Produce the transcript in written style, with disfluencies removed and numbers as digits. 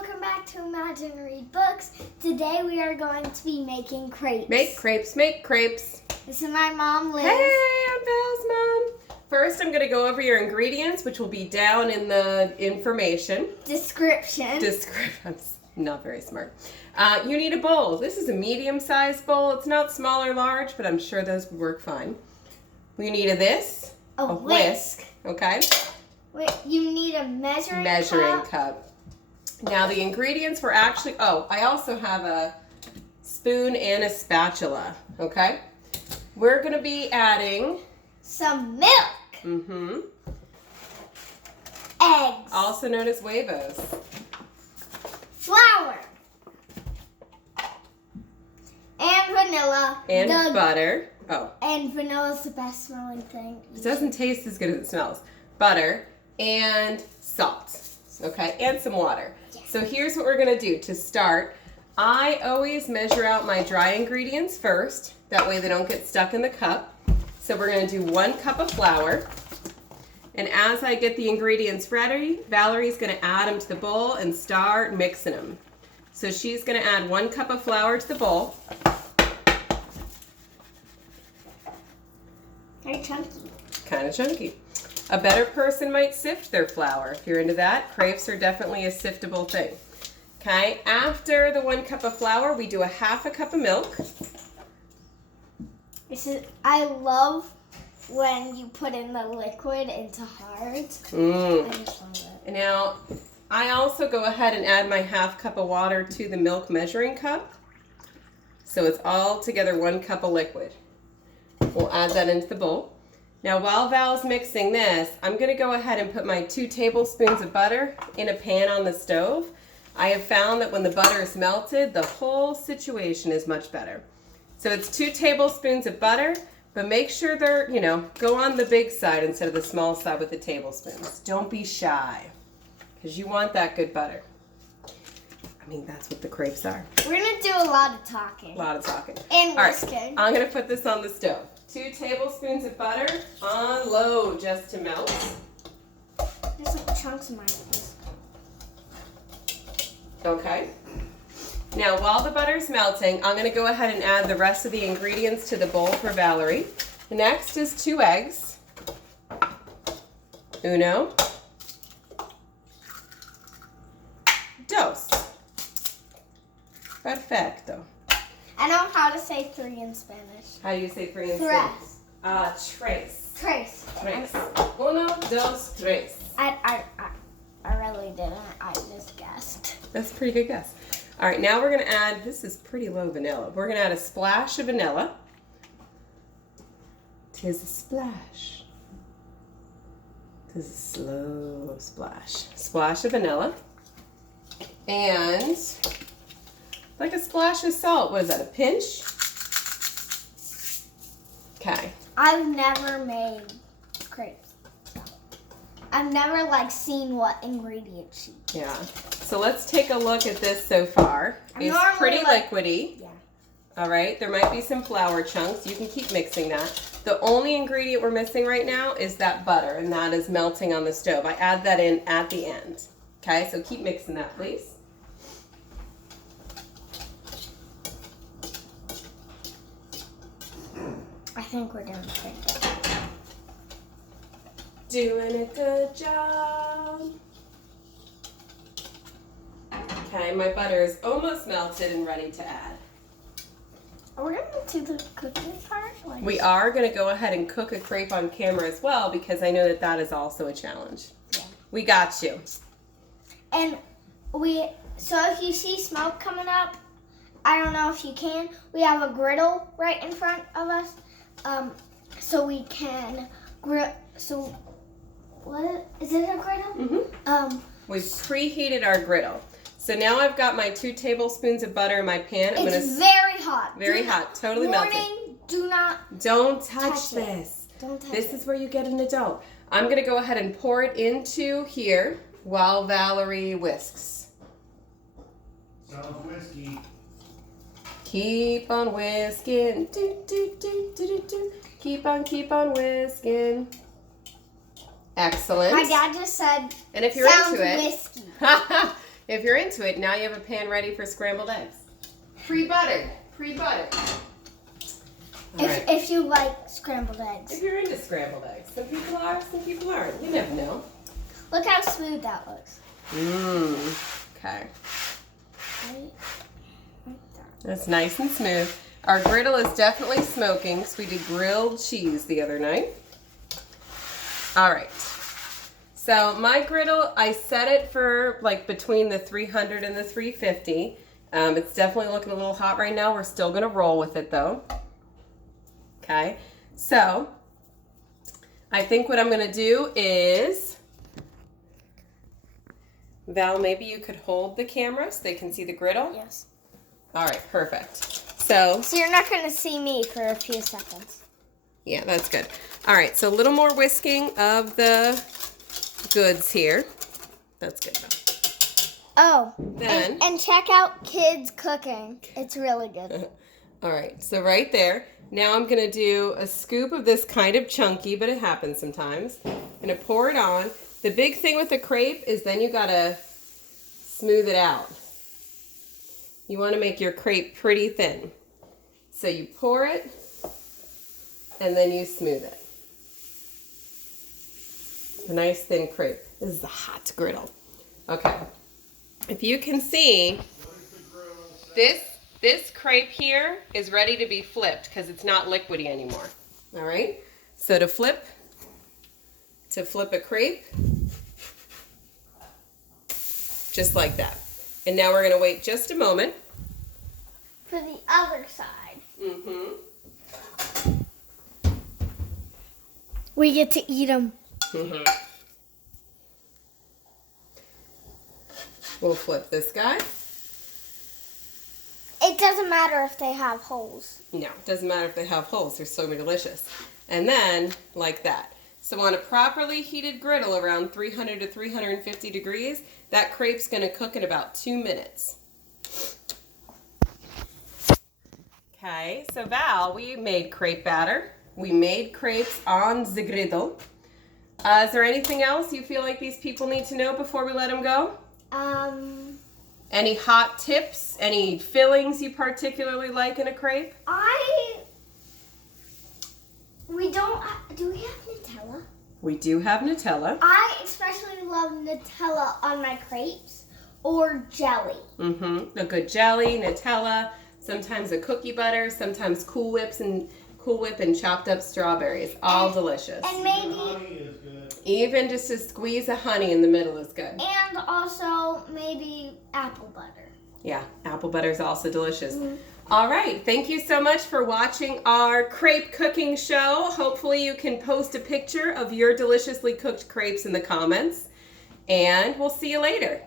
welcome back to Imagine Read Books. Today we are going to be making crepes. Make crepes, make crepes. This is my mom, Liz. Hey, I'm Val's mom. First, I'm going to go over your ingredients, which will be down in the information. Description. I'm not very smart. You need a bowl. This is a medium-sized bowl. It's not small or large, but I'm sure those would work fine. We need a whisk. Okay. Wait, you need a measuring cup. Now the ingredients were actually, I also have a spoon and a spatula, okay? We're going to be adding some milk. Eggs. Also known as huevos. Flour. And vanilla. And butter. And vanilla's the best smelling thing. It doesn't taste as good as it smells. Butter and salt, okay? And some water. Yeah. So here's what we're gonna do. To start, I always measure out my dry ingredients first. That way they don't get stuck in the cup. So we're gonna do 1 cup of flour. And as I get the ingredients ready, Valerie's gonna add them to the bowl and start mixing them. So she's gonna add 1 cup of flour to the bowl. Very chunky. Kind of chunky. A better person might sift their flour. If you're into that, crepes are definitely a siftable thing. Okay, after the 1 cup of flour, we do a 1/2 cup of milk. I love when you put in the liquid into hard. I just love it. Now, I also go ahead and add my 1/2 cup of water to the milk measuring cup. So it's all together 1 cup of liquid. We'll add that into the bowl. Now while Val's mixing this, I'm going to go ahead and put my 2 tablespoons of butter in a pan on the stove. I have found that when the butter is melted, the whole situation is much better. So it's 2 tablespoons of butter, but make sure they're, go on the big side instead of the small side with the tablespoons. Don't be shy, because you want that good butter. I mean, that's what the crepes are. We're going to do a lot of talking. A lot of talking. And whisking. All right, I'm going to put this on the stove. 2 tablespoons of butter on low just to melt. There's some chunks in my face. Okay. Now, while the butter's melting, I'm going to go ahead and add the rest of the ingredients to the bowl for Valerie. Next is 2 eggs. Uno. Dos. Perfecto. I know how to say 3 in Spanish. How do you say 3 in Tres. Spanish? Tres. Tres. Tres. Uno, dos, tres. I really didn't. I just guessed. That's a pretty good guess. All right, now we're going to add, this is pretty low vanilla. We're going to add a splash of vanilla. 'Tis a splash. 'Tis a slow splash. Splash of vanilla. And like a splash of salt. What is that, a pinch? Okay. I've never made crepes. I've never seen what ingredients she Yeah. So let's take a look at this so far. It's pretty liquidy. Yeah. All right. There might be some flour chunks. You can keep mixing that. The only ingredient we're missing right now is that butter, and that is melting on the stove. I add that in at the end. Okay. So keep mixing that, please. I think we're doing pretty good. Doing a good job. Okay, my butter is almost melted and ready to add. Are we going to do the cooking part? We are going to go ahead and cook a crepe on camera as well, because I know that that is also a challenge. Yeah. We got you. And so if you see smoke coming up, I don't know if you can, we have a griddle right in front of us. So we can grill. So, what is it, a griddle? We've preheated our griddle. So now I've got my 2 tablespoons of butter in my pan. It's very hot. Very hot, totally melted. Don't touch this. Don't touch This is where you get an adult. I'm going to go ahead and pour it into here while Valerie whisks. Sounds whiskey. Keep on whisking. Do, do, do, do, do, do. Keep on whisking. Excellent. My dad just said, and if you're sounds into it, whiskey. If you're into it, now you have a pan ready for scrambled eggs. Pre-buttered. Pre-buttered. All right. If you like scrambled eggs. If you're into scrambled eggs. Some people are, some people aren't. You never know. Look how smooth that looks. Okay. Right? That's nice and smooth. Our griddle is definitely smoking because we did grilled cheese the other night. All right. So my griddle, I set it for like between the 300 and the 350. It's definitely looking a little hot right now. We're still gonna roll with it though. Okay. So I think what I'm gonna do is, Val, maybe you could hold the camera so they can see the griddle. Yes. All right, perfect. So you're not going to see me for a few seconds. yeah, that's good. All right, so a little more whisking of the goods here. That's good though. Oh, Then, and check out Kids Cooking. It's really good. all right, so right there. Now I'm gonna do a scoop of this kind of chunky, but it happens sometimes. I'm gonna pour it on. The big thing with the crepe is then you gotta smooth it out. You wanna make your crepe pretty thin. So you pour it, and then you smooth it. A nice thin crepe. This is a hot griddle. Okay. If you can see, this crepe here is ready to be flipped because it's not liquidy anymore. All right. So to flip a crepe, just like that. And now we're gonna wait just a moment. For the other side. We get to eat them. We'll flip this guy. It doesn't matter if they have holes. No, it doesn't matter if they have holes. They're so delicious. And then, like that. So on a properly heated griddle around 300 to 350 degrees, that crepe's going to cook in about 2 minutes. Okay, so Val, we made crepe batter. We made crepes on the griddle. Is there anything else you feel like these people need to know before we let them go? Any hot tips? Any fillings you particularly like in a crepe? Do we have Nutella? We do have Nutella. I especially love Nutella on my crepes or jelly. A good jelly, Nutella, sometimes a cookie butter, sometimes Cool Whip and chopped up strawberries. All delicious. And maybe Honey is good. Even just a squeeze of honey in the middle is good. and also maybe apple butter. Yeah, apple butter is also delicious. All right, thank you so much for watching our crepe cooking show. Hopefully you can post a picture of your deliciously cooked crepes in the comments. And we'll see you later.